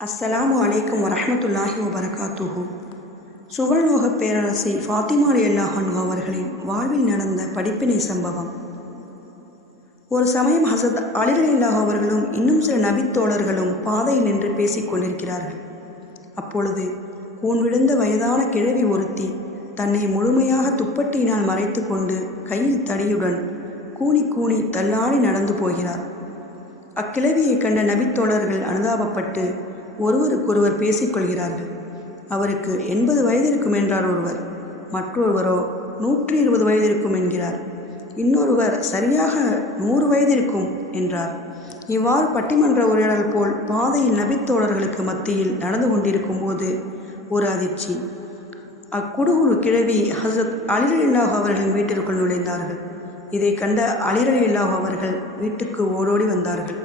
அஸ்ஸலாமு வலைக்கம் வரமத்துல்லாஹி வபரகாத்துஹூ. சுவர்லோக பேரரசி ஃபாத்திமா அல்லாஹானு அவர்களின் வாழ்வில் நடந்த படிப்பினை சம்பவம். ஒரு சமயம் ஹசத் அலிரலில்லாஹ் அவர்களும் இன்னும் சில நபித்தோழர்களும் பாதையில் நின்று பேசிக் கொண்டிருக்கிறார்கள். அப்பொழுது ஊன் விழுந்த வயதான கிழவி ஒருத்தி தன்னை முழுமையாக துப்பட்டியினால் மறைத்து கொண்டு கையில் தடியுடன் கூனி கூனி தள்ளாடி நடந்து போகிறார். அக்கிழவியை கண்ட நபித்தோழர்கள் அனுதாபப்பட்டு ஒருவருக்கொருவர் பேசிக்கொள்கிறார்கள். அவருக்கு எண்பது வயது இருக்கும் என்றார் ஒருவர். மற்றொருவரோ நூற்றி இருபது வயது இருக்கும் என்கிறார். இன்னொருவர் சரியாக நூறு வயது இருக்கும் என்றார். இவ்வாறு பட்டிமன்ற உரையாடல் போல் பாதையில் நபித்தோழர்களுக்கு மத்தியில் நடந்து கொண்டிருக்கும் போது ஒரு அதிர்ச்சி. அக்குடுகுழு கிழவி ஹசத் அலிரலில்லாஹ் அவர்களின் வீட்டிற்குள் நுழைந்தார்கள். இதை கண்ட அலிரலில்லாஹ் அவர்கள் வீட்டுக்கு ஓடோடி வந்தார்கள்.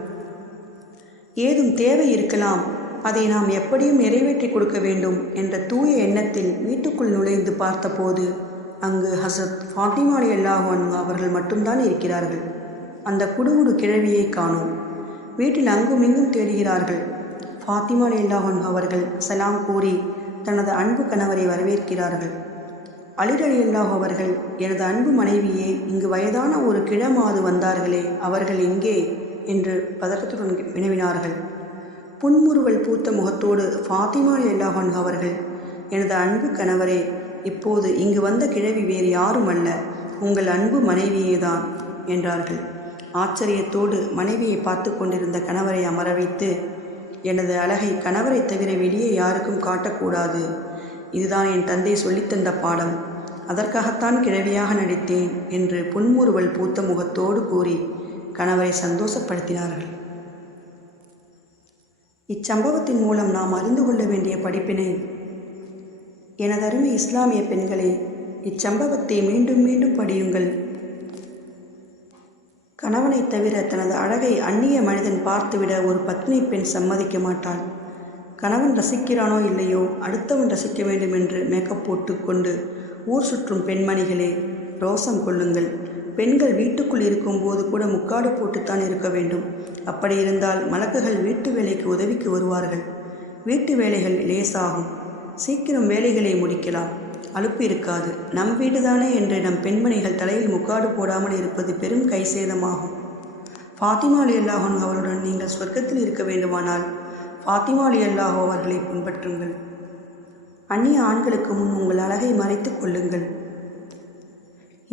ஏதும் தேவை இருக்கலாம் அதை நாம் எப்படியும் நிறைவேற்றி கொடுக்க வேண்டும் என்ற தூய எண்ணத்தில் வீட்டுக்குள் நுழைந்து பார்த்தபோது அங்கு ஹசத் ஃபாத்திமா அலி அல்லாஹன் அவர்கள் மட்டும்தான் இருக்கிறார்கள். அந்த குடுகுடு கிழவியை காணோம். வீட்டில் அங்கும் இங்கும் தேடுகிறார்கள். ஃபாத்திமா அலி அல்லாஹன் அவர்கள் சலாம் கூறி தனது அன்பு கணவரை வரவேற்கிறார்கள். அலிரலி அல்லாஹ் அவர்கள் எனது அன்பு மனைவியே இங்கு வயதான ஒரு கிழமாது வந்தார்களே அவர்கள் எங்கே? என்று பதட்டத்துடன் வினவினார்கள். புன்முறுவல் பூத்த முகத்தோடு ஃபாத்திமா அலி அவர்கள் எனது அன்பு கணவரே இப்போது இங்கு வந்த கிழவி வேறு யாரும் அல்ல உங்கள் அன்பு மனைவியே தான் என்றார்கள். ஆச்சரியத்தோடு மனைவியை பார்த்து கொண்டிருந்த கணவரை அமர வைத்து எனது அழகை கணவரை தவிர வெளியே யாருக்கும் காட்டக்கூடாது. இதுதான் என் தந்தை சொல்லித்தந்த பாடம். அதற்காகத்தான் கிழவியாக நடித்தேன் என்று புன்முறுவல் பூத்த முகத்தோடு கூறி கணவரை சந்தோஷப்படுத்தினார்கள். இச்சம்பவத்தின் மூலம் நாம் அறிந்து கொள்ள வேண்டிய படிப்பினை. எனதருமை இஸ்லாமிய பெண்களே இச்சம்பவத்தை மீண்டும் மீண்டும் படியுங்கள். கணவனை தவிர தனது அழகை அந்நிய மனிதன் பார்த்துவிட ஒரு பத்னி பெண் சம்மதிக்க மாட்டாள். கணவன் ரசிக்கிறானோ இல்லையோ அடுத்தவன் ரசிக்க வேண்டும் என்று மேக்கப் போட்டுக்கொண்டு ஊர் சுற்றும் பெண்மணிகளே ரோசம் கொள்ளுங்கள். பெண்கள் வீட்டுக்குள் இருக்கும்போது கூட முக்காடு போட்டுத்தான் இருக்க வேண்டும். அப்படி இருந்தால் மலக்குகள் வீட்டு வேலைக்கு உதவிக்கு வருவார்கள். வீட்டு வேலைகள் லேசாகும். சீக்கிரம் வேலைகளை முடிக்கலாம். அலுப்பு இருக்காது. நம் வீடுதானே என்று நம் பெண்மணிகள் தலையில் முக்காடு போடாமல் இருப்பது பெரும் கைசேதமாகும். ஃபாத்திமா அலி அல்லாஹன் அவருடன் நீங்கள் சொர்க்கத்தில் இருக்க வேண்டுமானால் ஃபாத்திமா அலி அல்லாஹோ அவர்களை பின்பற்றுங்கள் அந்நிய ஆண்களுக்கு முன் உங்கள் அழகை மறைத்துக் கொள்ளுங்கள்.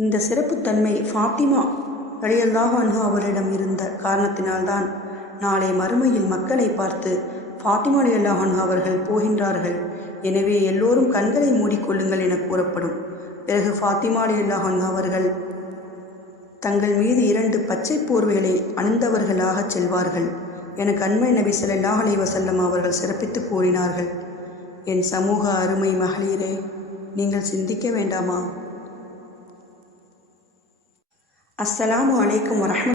இந்த சிறப்புத்தன்மை ஃபாத்திமா அலியல்லாஹ் அன்ஹு அவரிடம் இருந்த காரணத்தினால்தான் நாளை மறுமையில் மக்களை பார்த்து ஃபாத்திமா அலி அல்லாஹ் அவர்கள் போகின்றார்கள். எனவே எல்லோரும் கண்களை மூடிக்கொள்ளுங்கள் என கூறப்படும். பிறகு ஃபாத்திமா அலி அல்லாஹ் அவர்கள் தங்கள் மீது இரண்டு பச்சை போர்வைகளை அணிந்தவர்களாக செல்வார்கள் என கண்மை நபி ஸல்லல்லாஹு அலி வசல்லம் அவர்கள் சிறப்பித்து கூறினார்கள். என் சமூக அருமை மகளிரே நீங்கள் சிந்திக்க வேண்டாமா? السلام عليكم ورحمة